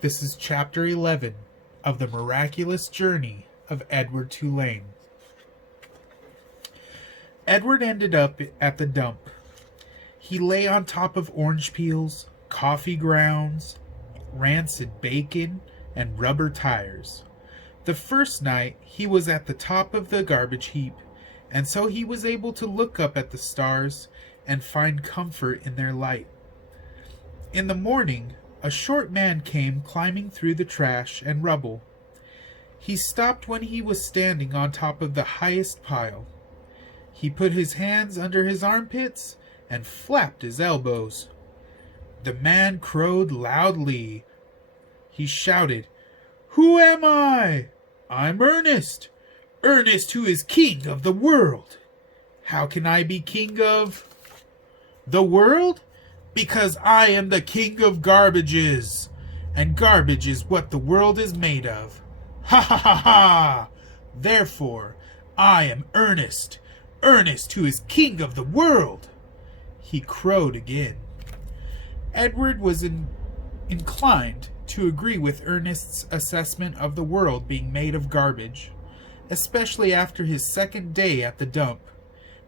This is Chapter 11 of the Miraculous Journey of Edward Tulane. Edward ended up at the dump. He lay on top of orange peels, coffee grounds, rancid bacon, and rubber tires. The first night he was at the top of the garbage heap, and so he was able to look up at the stars and find comfort in their light. In the morning, a short man came climbing through the trash and rubble. He stopped when he was standing on top of the highest pile. He put his hands under his armpits and flapped his elbows. The man crowed loudly. He shouted, "Who am I? I'm Ernest. Ernest, who is king of the world. How can I be king of the world? Because I am the king of garbages, and garbage is what the world is made of. Ha ha ha ha! Therefore, I am Ernest, Ernest who is king of the world." He crowed again. Edward was inclined to agree with Ernest's assessment of the world being made of garbage, especially after his second day at the dump,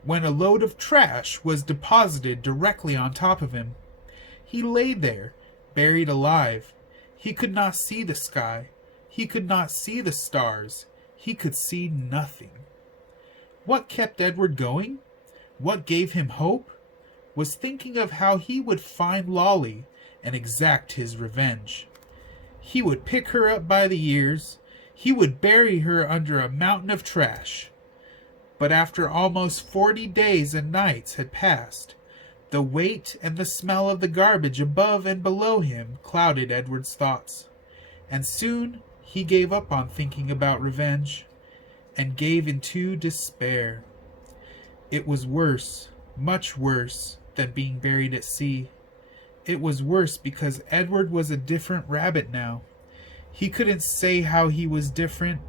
when a load of trash was deposited directly on top of him. He lay there, buried alive. He could not see the sky. He could not see the stars. He could see nothing. What kept Edward going? What gave him hope? Was thinking of how he would find Lolly and exact his revenge. He would pick her up by the ears. He would bury her under a mountain of trash. But after almost 40 days and nights had passed, the weight and the smell of the garbage above and below him clouded Edward's thoughts, and soon he gave up on thinking about revenge, and gave into despair. It was worse, much worse, than being buried at sea. It was worse because Edward was a different rabbit now. He couldn't say how he was different.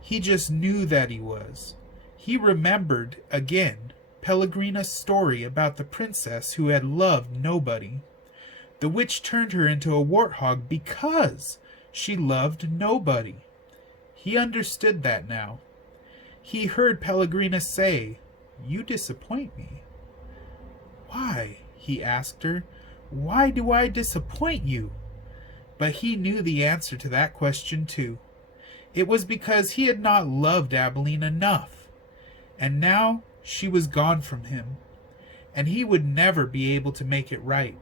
He just knew that he was. He remembered, again, Pellegrina's story about the princess who had loved nobody. The witch turned her into a warthog because she loved nobody. He understood that now. He heard Pellegrina say, "You disappoint me." "Why?" he asked her. "Why do I disappoint you?" But he knew the answer to that question too. It was because he had not loved Abilene enough. And now she was gone from him, and he would never be able to make it right.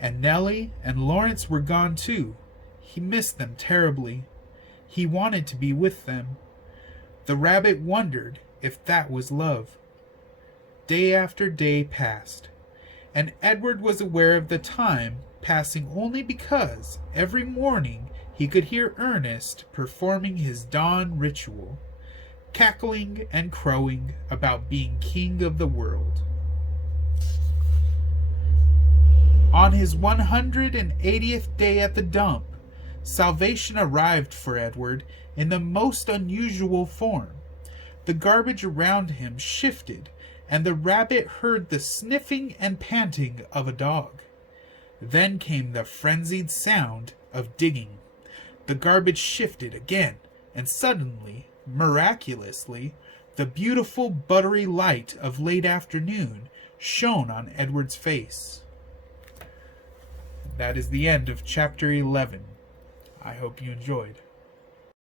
And Nellie and Lawrence were gone too. He missed them terribly. He wanted to be with them. The rabbit wondered if that was love. Day after day passed, and Edward was aware of the time passing only because every morning he could hear Ernest performing his dawn ritual, cackling and crowing about being king of the world. On his 180th day at the dump, salvation arrived for Edward in the most unusual form. The garbage around him shifted, and the rabbit heard the sniffing and panting of a dog. Then came the frenzied sound of digging. The garbage shifted again, and suddenly, miraculously, the beautiful buttery light of late afternoon shone on Edward's face. That is the end of Chapter 11. I hope you enjoyed.